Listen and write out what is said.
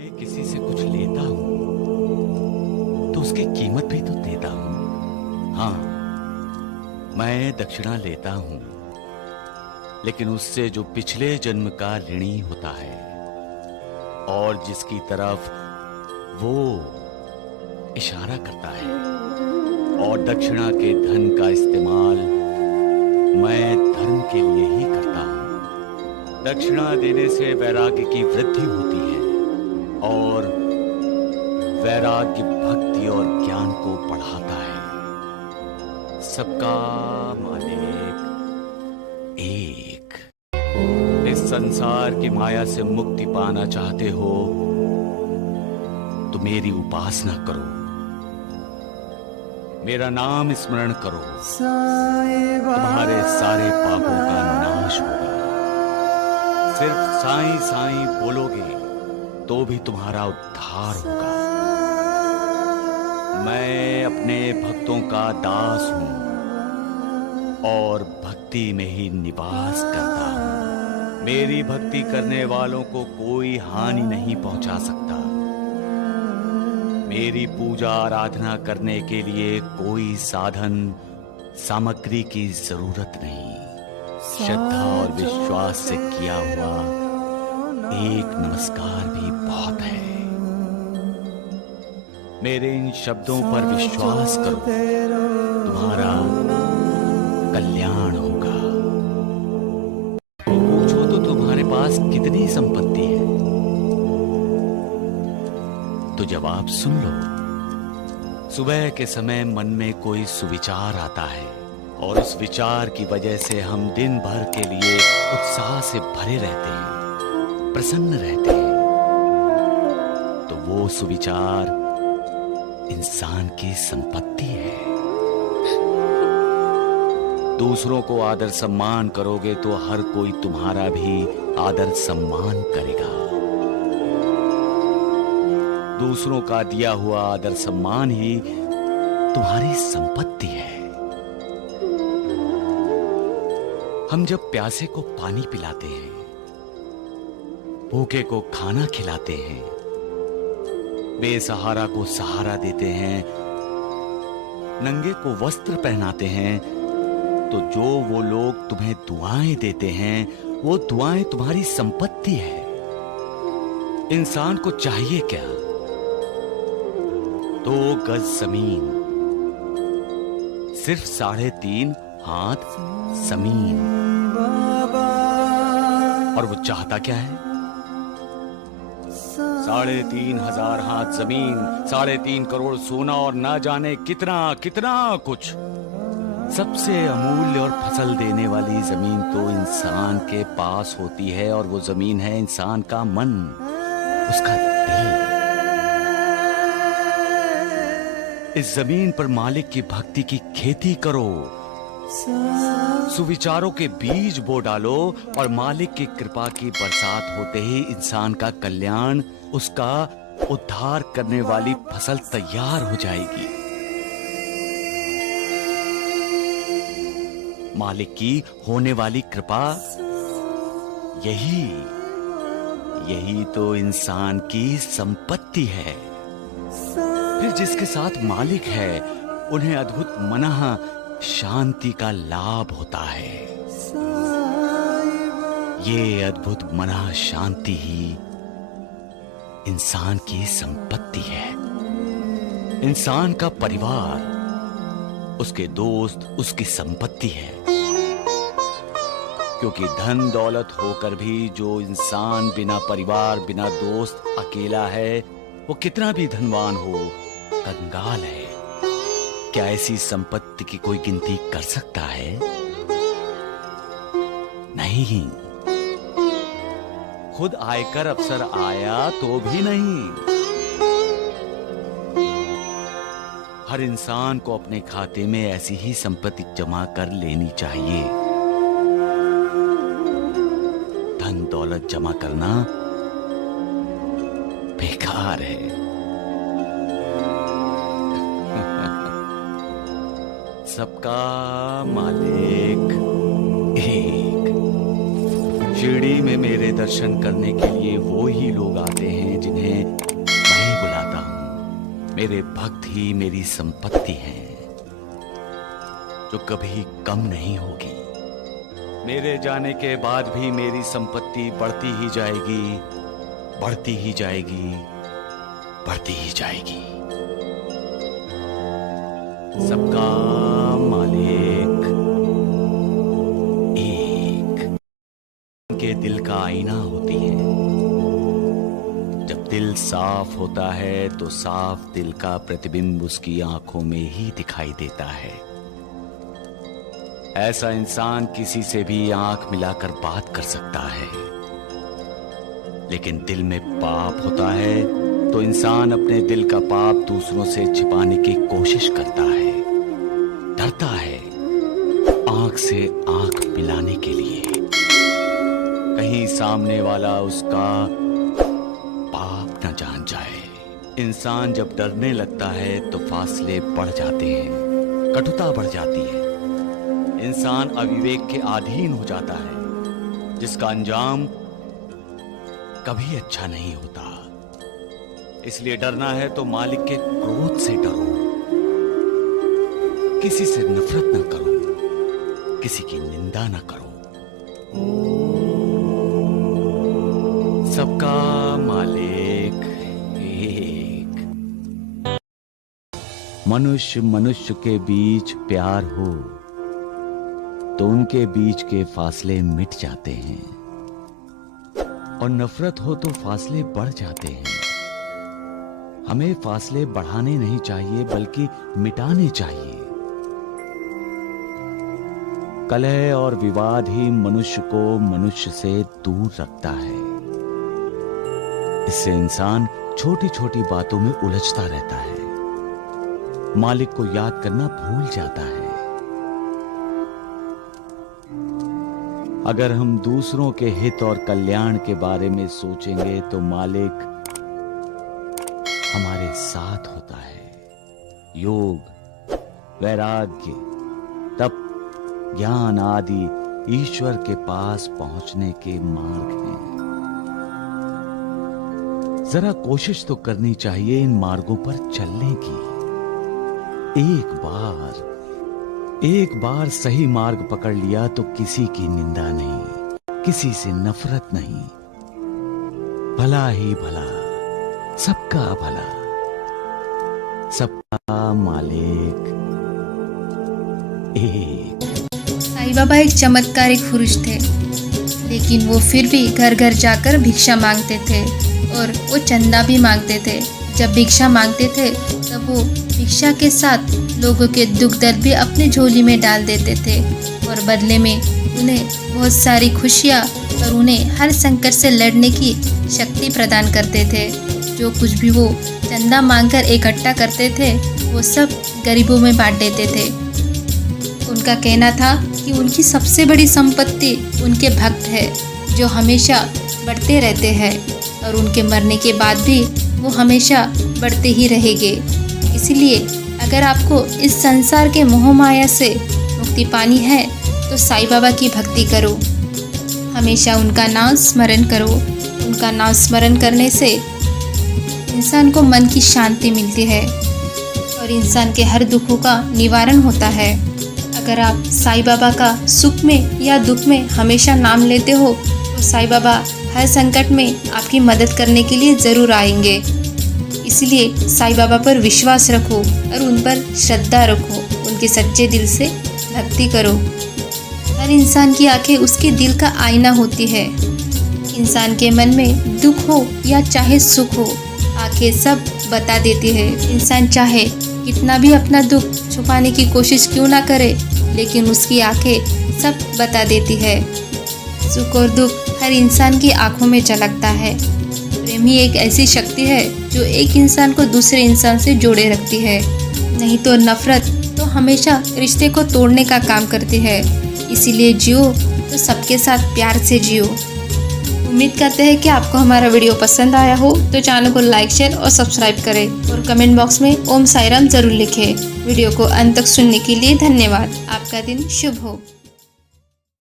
मैं किसी से कुछ लेता हूं तो उसकी कीमत भी तो देता हूं। हाँ, मैं दक्षिणा लेता हूं, लेकिन उससे जो पिछले जन्म का ऋणी होता है और जिसकी तरफ वो इशारा करता है, और दक्षिणा के धन का इस्तेमाल मैं धर्म के लिए ही करता हूं। दक्षिणा देने से वैराग्य की वृद्धि होती है और वैराग्य भक्ति और ज्ञान को बढ़ाता है। सबका मालिक एक। इस संसार की माया से मुक्ति पाना चाहते हो तो मेरी उपासना करो, मेरा नाम स्मरण करो, तुम्हारे सारे पापों का नाश होगा। सिर्फ साईं साईं बोलोगे तो भी तुम्हारा उद्धार होगा। मैं अपने भक्तों का दास हूं और भक्ति में ही निवास करता हूं। मेरी भक्ति करने वालों को कोई हानि नहीं पहुंचा सकता। मेरी पूजा आराधना करने के लिए कोई साधन सामग्री की जरूरत नहीं। श्रद्धा और विश्वास से किया हुआ एक नमस्कार भी बहुत है। मेरे इन शब्दों पर विश्वास करो, तुम्हारा कल्याण होगा। पूछो तो तुम्हारे पास कितनी संपत्ति है, तो जवाब सुन लो। सुबह के समय मन में कोई सुविचार आता है और उस विचार की वजह से हम दिन भर के लिए उत्साह से भरे रहते हैं, प्रसन्न रहते हैं। तो वो सुविचार इंसान की संपत्ति है। दूसरों को आदर सम्मान करोगे तो हर कोई तुम्हारा भी आदर सम्मान करेगा। दूसरों का दिया हुआ आदर सम्मान ही तुम्हारी संपत्ति है। हम जब प्यासे को पानी पिलाते हैं, भूखे को खाना खिलाते हैं, बेसहारा को सहारा देते हैं, नंगे को वस्त्र पहनाते हैं, तो जो वो लोग तुम्हें दुआएं देते हैं, वो दुआएं तुम्हारी संपत्ति है। इंसान को चाहिए क्या? 2 गज जमीन, सिर्फ 3.5 हाथ जमीन, और वो चाहता क्या है? 3,500 हाथ जमीन, 3.5 करोड़ सोना और ना जाने कितना कितना कुछ। सबसे अमूल्य और फसल देने वाली जमीन तो इंसान के पास होती है, और वो जमीन है इंसान का मन, उसका दिल। इस जमीन पर मालिक की भक्ति की खेती करो, सुविचारों के बीज बो डालो, और मालिक की कृपा की बरसात होते ही इंसान का कल्याण, उसका उद्धार करने वाली फसल तैयार हो जाएगी। मालिक की होने वाली कृपा, यही तो इंसान की संपत्ति है। फिर जिसके साथ मालिक है, उन्हें अद्भुत मनः शांति का लाभ होता है। ये अद्भुत मनः शांति ही इंसान की संपत्ति है। इंसान का परिवार, उसके दोस्त उसकी संपत्ति है। क्योंकि धन दौलत होकर भी जो इंसान बिना परिवार बिना दोस्त अकेला है, वो कितना भी धनवान हो, कंगाल है। क्या ऐसी संपत्ति की कोई गिनती कर सकता है? नहीं। खुद आयकर अफसर आया तो भी नहीं। हर इंसान को अपने खाते में ऐसी ही संपत्ति जमा कर लेनी चाहिए। धन दौलत जमा करना बेकार है। सबका मालिक एक। शिरडी में मेरे दर्शन करने के लिए वो ही लोग आते हैं जिन्हें मेरे भक्त ही मेरी संपत्ति हैं, जो कभी कम नहीं होगी। मेरे जाने के बाद भी मेरी संपत्ति बढ़ती ही जाएगी, बढ़ती ही जाएगी, बढ़ती ही जाएगी। सबका मालिक एक। उनके दिल का आईना होती है। जब दिल साफ होता है तो साफ दिल का प्रतिबिंब उसकी आंखों में ही दिखाई देता है। ऐसा इंसान किसी से भी आंख मिलाकर बात कर सकता है। लेकिन दिल में पाप होता है तो इंसान अपने दिल का पाप दूसरों से छिपाने की कोशिश करता है, डरता है आंख से आंख मिलाने के लिए, कहीं सामने वाला उसका पाप न जान जाए। इंसान जब डरने लगता है तो फासले बढ़ जाते हैं, कटुता बढ़ जाती है। इंसान अविवेक के अधीन हो जाता है, जिसका अंजाम कभी अच्छा नहीं होता। इसलिए डरना है तो मालिक के क्रोध से डरो। किसी से नफरत न करो, किसी की निंदा न करो। सबका मालिक एक। मनुष्य मनुष्य के बीच प्यार हो तो उनके बीच के फासले मिट जाते हैं, और नफरत हो तो फासले बढ़ जाते हैं। हमें फासले बढ़ाने नहीं चाहिए बल्कि मिटाने चाहिए। कलह और विवाद ही मनुष्य को मनुष्य से दूर रखता है। इससे इंसान छोटी छोटी बातों में उलझता रहता है, मालिक को याद करना भूल जाता है। अगर हम दूसरों के हित और कल्याण के बारे में सोचेंगे तो मालिक हमारे साथ होता है। योग, वैराग्य, तप, ज्ञान आदि ईश्वर के पास पहुंचने के मार्ग हैं। जरा कोशिश तो करनी चाहिए इन मार्गों पर चलने की। एक बार सही मार्ग पकड़ लिया तो किसी की निंदा नहीं, किसी से नफरत नहीं। भला ही भला, सबका भला, सबका मालिक एक। साईं बाबा एक चमत्कारिक पुरुष थे, लेकिन वो फिर भी घर घर जाकर भिक्षा मांगते थे और वो चंदा भी मांगते थे। जब भिक्षा मांगते थे तब वो भिक्षा के साथ लोगों के दुख दर्द भी अपने झोली में डाल देते थे, और बदले में उन्हें बहुत सारी खुशियाँ और उन्हें हर संकट से लड़ने की शक्ति प्रदान करते थे। जो कुछ भी वो चंदा मांगकर इकट्ठा करते थे वो सब गरीबों में बांट देते थे। उनका कहना था कि उनकी सबसे बड़ी संपत्ति उनके भक्त है, जो हमेशा बढ़ते रहते हैं और उनके मरने के बाद भी वो हमेशा बढ़ते ही रहेंगे। इसलिए अगर आपको इस संसार के मोह माया से मुक्ति पानी है तो साईं बाबा की भक्ति करो, हमेशा उनका नाम स्मरण करो। उनका नाम स्मरण करने से इंसान को मन की शांति मिलती है और इंसान के हर दुखों का निवारण होता है। अगर आप साईं बाबा का सुख में या दुख में हमेशा नाम लेते हो तो साईं बाबा हर संकट में आपकी मदद करने के लिए ज़रूर आएंगे। इसलिए साईं बाबा पर विश्वास रखो और उन पर श्रद्धा रखो, उनके सच्चे दिल से भक्ति करो। हर इंसान की आंखें उसके दिल का आईना होती है। इंसान के मन में दुख हो या चाहे सुख हो, आंखें सब बता देती है। इंसान चाहे कितना भी अपना दुख छुपाने की कोशिश क्यों ना करे, लेकिन उसकी आंखें सब बता देती है। सुख और दुख हर इंसान की आंखों में झलकता है। प्रेम ही एक ऐसी शक्ति है जो एक इंसान को दूसरे इंसान से जोड़े रखती है, नहीं तो नफरत तो हमेशा रिश्ते को तोड़ने का काम करती है। इसीलिए जियो तो सबके साथ प्यार से जियो। उम्मीद करते हैं कि आपको हमारा वीडियो पसंद आया हो, तो चैनल को लाइक, शेयर और सब्सक्राइब करें और कमेंट बॉक्स में ओम साईं राम जरूर लिखें। वीडियो को अंत तक सुनने के लिए धन्यवाद। आपका दिन शुभ हो।